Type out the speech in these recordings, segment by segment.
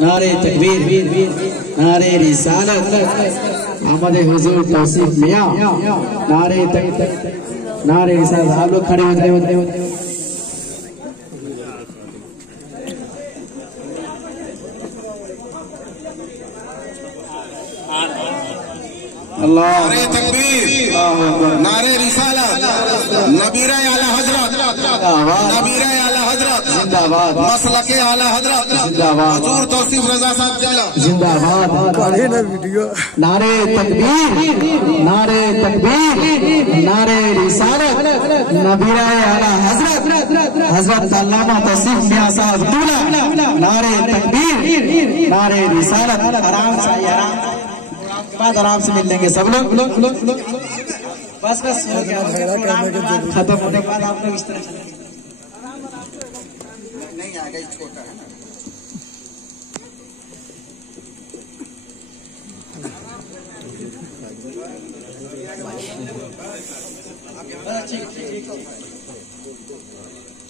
نعرہ تکبیر، نعرہ رسالت، آمد حضور توصیف میاں، نعرہ رسالت. آپ لوگ کھڑے ہوتے اللہ. نعرہ تکبیر، نعرہ رسالت، نبیرہ اعلی حضرت، نبیرہ اعلی حضرت زندہ باد، مسلک اعلی حضرت زندہ باد، حضور توصیف رضا صاحب جلہ زندہ باد. نعرہ تکبیر، نعرہ تکبیر، نعرہ رسالت، نبیرہ اعلی حضرت حضرت علامہ توصیف میاں صاحب دولہ. نعرہ تکبیر، نعرہ رسالت. آرام سے بعد آرام سے مل لیں گے سب لوگ. بس ہو گیا ختم ہونے کے بعد آپ لوگ اس طرح چلیں گے. نہیں آگئی چھوٹا ہے نا.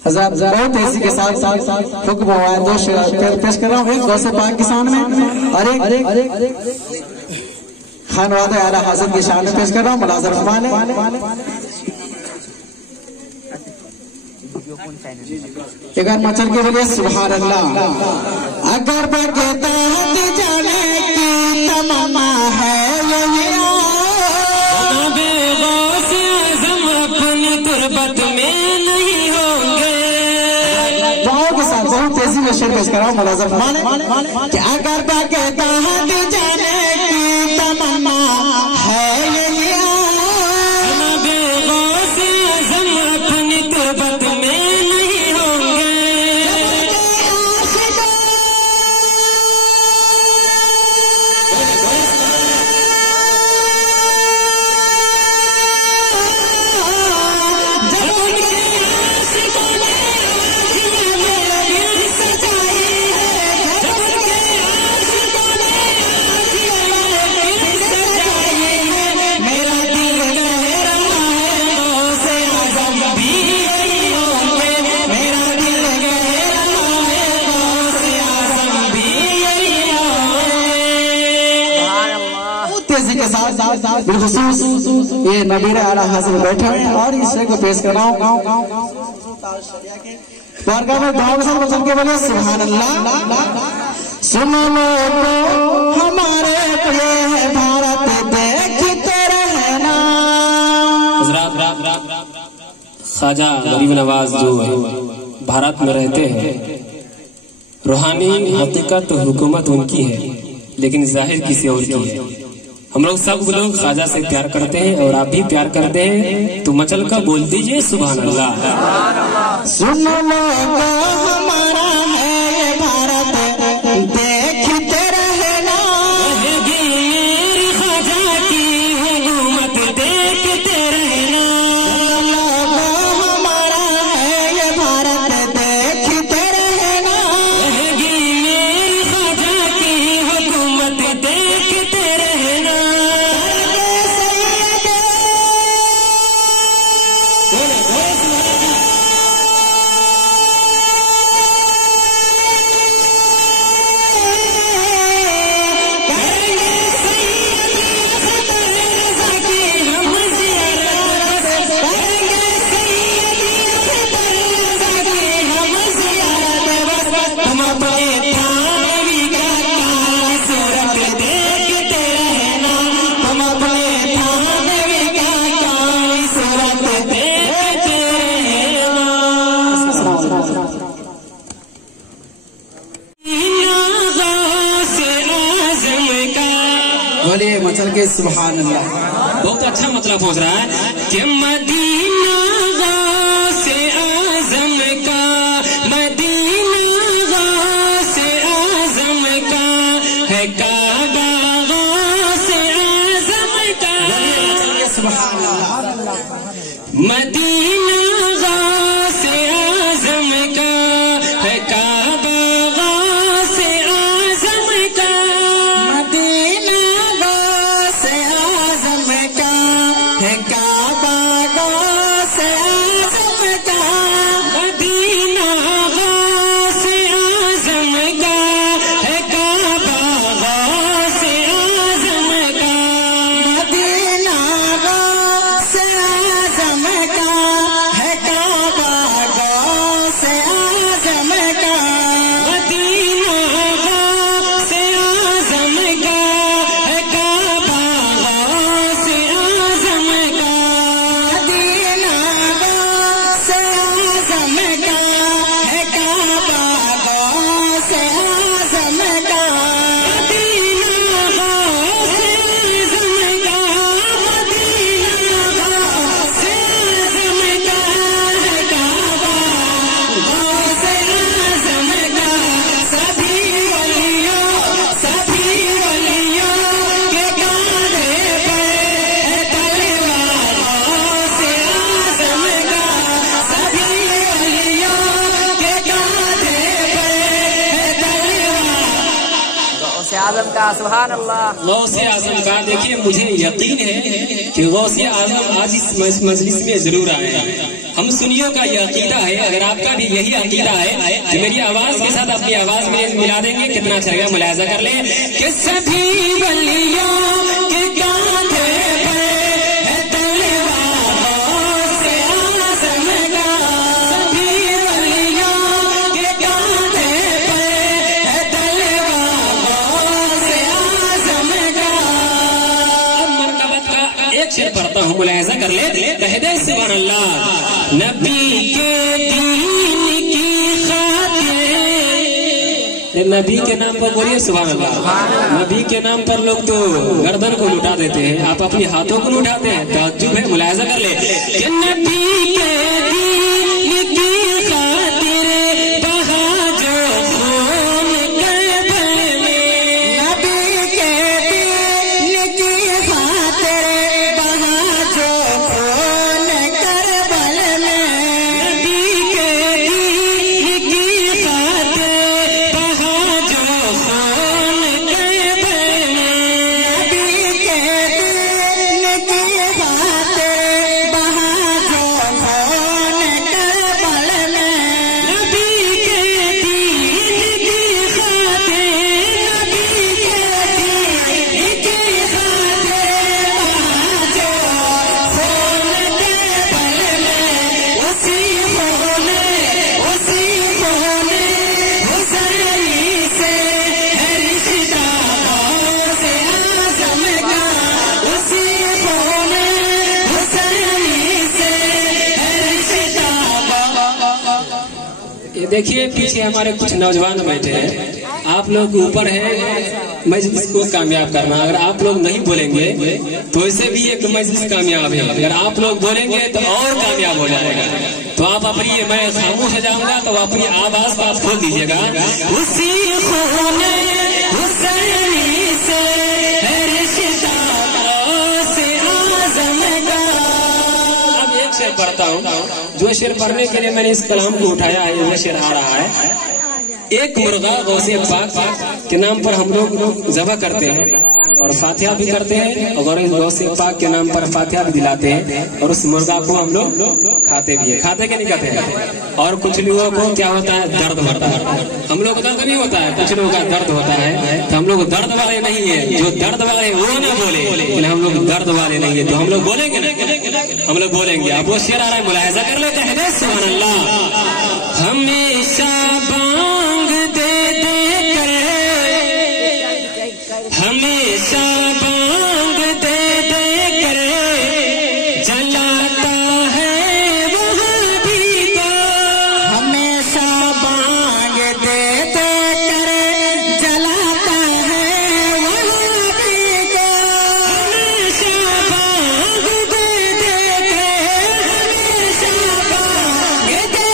حضرات بہت ایسی کے ساتھ حکم ہوا ہے. دو شعر پیش کر رہا ہوں. ایک غوث پاک کی شان میں اور ایک خانواد اعلی حضرت کی شان میں پیش کر رہا ہوں. ملازر رحمان ایک بار مچل کے بولے سبحان اللہ. اگر بکتا ہے جانے کی تمنا ہے بے غوث اعظم اپنی تربت میں نہیں ہوں گے. دعاؤں کے ساتھ بہت تیزی میں شعر پیش کر رہا ہوں. ملازر رحمان کہ اگر بکتا ہے جانے کی تمنا ہے بے غوث اعظم اپنی تربت میں نہیں ہوں گے. بالخصوص یہ نبیرہ اعلی حضرت بیٹھے ہیں اور اس شعر کو پیش کر رہا ہوں. بارگاہ میں دعا کے ساتھ مچل کے بولے سبحان اللہ. سنو لوگو ہمارے یہ ہے بھارت دیکھتے رہنا. خواجہ غریب نواز جو بھارت میں رہتے ہیں، روحانی حقیقت حکومت ان کی ہے لیکن ظاہر کسی اور کی ہے. ہم لوگ سب لوگ خواجہ سے پیار کرتے ہیں اور آپ بھی پیار کرتے ہیں تو مچل کا بول دیجئے سبحان اللہ. سنو لوگو ہمارا ہے یہ بھارت دیکھتے رہنا. میری خواجہ کی حکومت دیکھتے رہنا. ہمارا ہے یہ بھارت دیکھتے رہنا. میری خواجہ کی حکومت دیکھتے رہنا. بولیے مچل کے سبحان اللہ. بہت اچھا مطلب پہنچ رہا ہے کہ مدینہ غوث اعظم کا، مدینہ غوث اعظم کا ہے کعبہ غوث اعظم کا. سبحان اللہ. مدینہ غوث اعظم کا ہے کعبہ غوث اعظم کا. مدینہ غوث اعظم کا ہے کعبہ आजम का सुभान अल्लाह। गौसे आजम का देखिए मुझे यकीन है कि गौसे आजम आज इस मजलिस में जरूर आए हैं। हम सुनियों का ये अकीदा है, अगर आपका भी यही अकीदा है कि मेरी आवाज के साथ अपनी आवाज में मिला देंगे, कितना अच्छा लगेगा। मुलाहिजा कर ले कि सभी वलियों के कांधे पे है तलवार से आज़म का, सभी वलियों के कांधे पे है तलवार से आज़म का। अब मरतबत का एक शेर पढ़ता हूँ, मुलाहिजा कर ले, कह दे सुभान अल्लाह। नबी के दीन की खातिर, नबी के नाम पर बोलिए सुभान अल्लाह। नबी के नाम पर लोग तो गर्दन को लुटा देते हैं, आप अपने हाथों को लुटाते हैं। ताज्जुब है, मुलाहिजा कर ले कि नबी के दीन की खातिर बहा जो खून करबल में, नबी के दीन की खातिर बहा जो खून करबल में, नबी के दीन की खातिर बहा जो खून करबल में, नबी के दीन की खातिर बहा जो खून करबल में, नबी के दीन की खातिर, नबी के दीन की खातिर बहा जो खून करबल में, उसी खून हुसैनी से है रिश्ता गौसे आज़म का, उसी खून हुसैनी से है रिश्ता। ये देखिए पीछे हमारे कुछ नौजवान बैठे हैं, आप लोग ऊपर हैं मजलिस को कामयाब करना। अगर आप लोग नहीं बोलेंगे तो ऐसे भी एक मजलिस कामयाब है, अगर आप लोग बोलेंगे तो और कामयाब हो जाएगा। तो आप अपनी, मैं खामोश हो जाऊंगा तो अपनी आवाज को आप खोल दीजिएगा। उसी खून हुसैनी से है रिश्ता गौसे आज़म का। अब एक शेर पढ़ता हूँ, जो शेर पढ़ने के लिए मैंने इस कलाम को उठाया है वह शेर आ रहा है। एक मुर्गा गौसे पाक के नाम पर हम लोग ज़बह करते हैं और फातिहा भी करते हैं, और गौसे पाक के नाम पर फातिहा भी दिलाते हैं, और उस मुर्गा को हम लोग खाते भी है। खाते के नहीं खाते हैं। और कुछ लोगों को क्या होता है, दर्द होता है। हम लोग को दर्द नहीं होता है, कुछ लोगों का दर्द होता है। तो हम लोग दर्द वाले नहीं है, जो दर्द वाले है वो ना बोले, लेकिन हम लोग दर्द वाले नहीं है। तो हम लोग बोलेंगे ना, हम लोग बोलेंगे। अब वो शेर आ रहा है, मुलाहिजा कर लेते हैं सुभान अल्लाह। हमेशा बांग दे दे कर, हमेशा बांग दे दे कर जलाता है वहाँ भी तो, हमेशा बांग दे दे कर जलाता है वहाँ भी को, हमेशा बांग दे दे कर, हमेशा बांग दे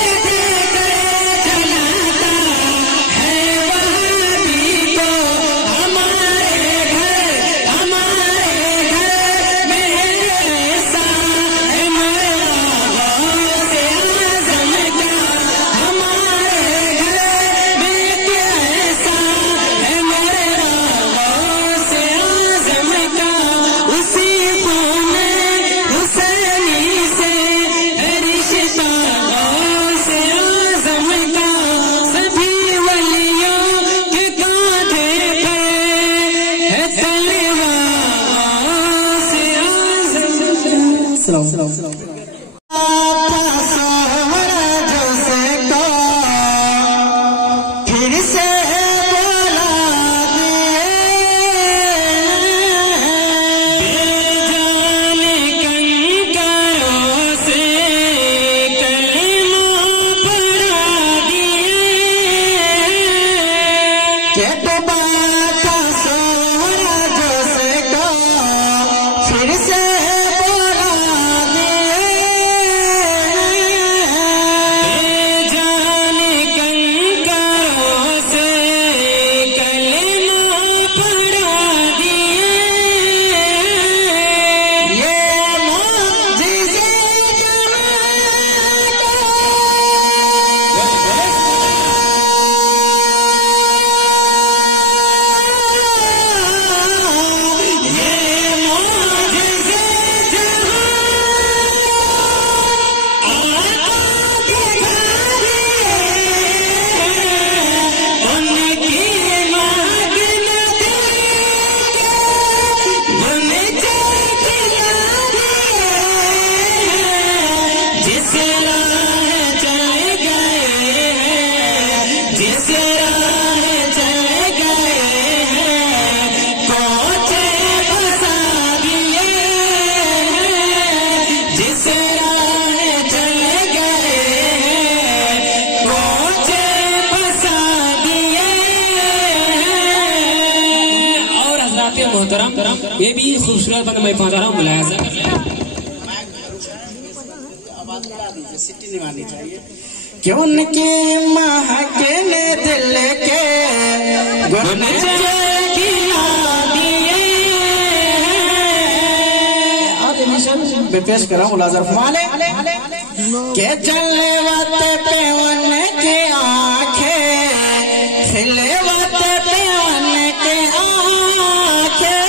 ये भी खूबसूरत बंद मैं पहुंचा रहा हूँ, मुलायजा कर लें। कि उनकी महकने दिल के मैं पेश कर रहा हूँ मुलाज़ा फरमाले के चलने वाते पेवन के आंखें खिले वाते पेवन के आंखें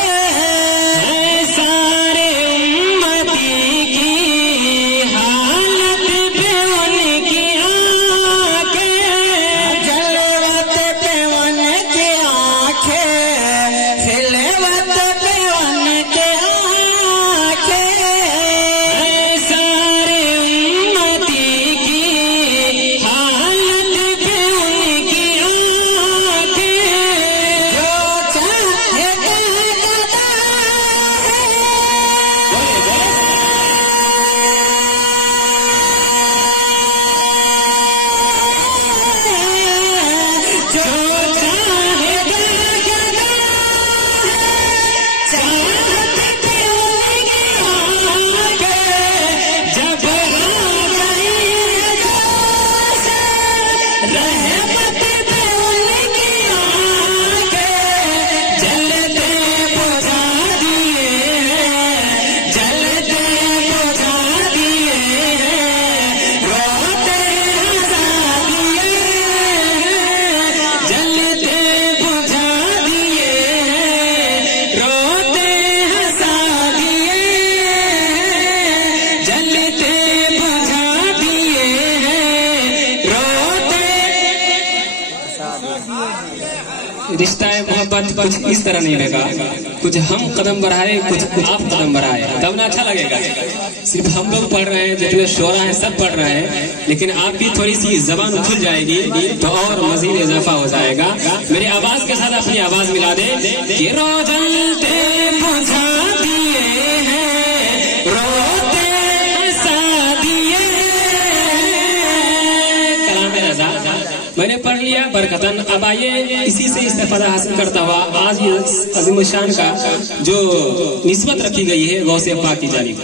सारे उम्मती की हालत पेवन की आंखें चलने वाते पेवन के आंखें खिले वाते पेवन के रिश्ता मोहब्बत कुछ इस तरह नहीं रहेगा, कुछ हम कदम बढ़ाए, कुछ आप कदम बढ़ाए, तब ना अच्छा लगेगा। सिर्फ हम लोग पढ़ रहे हैं, जितने शोरा हैं सब पढ़ रहे हैं, लेकिन आपकी थोड़ी सी जबान खुल जाएगी तो और मजीद इजाफा हो जाएगा। मेरी आवाज के साथ अपनी आवाज मिला दे कि रोजन ते बुझा दिए हैं, रोते हंसा दिए। कलाम रज़ा मैंने पढ़ लिया बरकतन। अब आइए इसी से इस्तेफादा हासिल करता हुआ आज अजीम शान का जो निस्बत रखी गई है गौसे पाक की जानिब,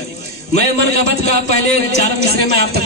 मैं मनकबत का पहले 4 मिसरे में आप तक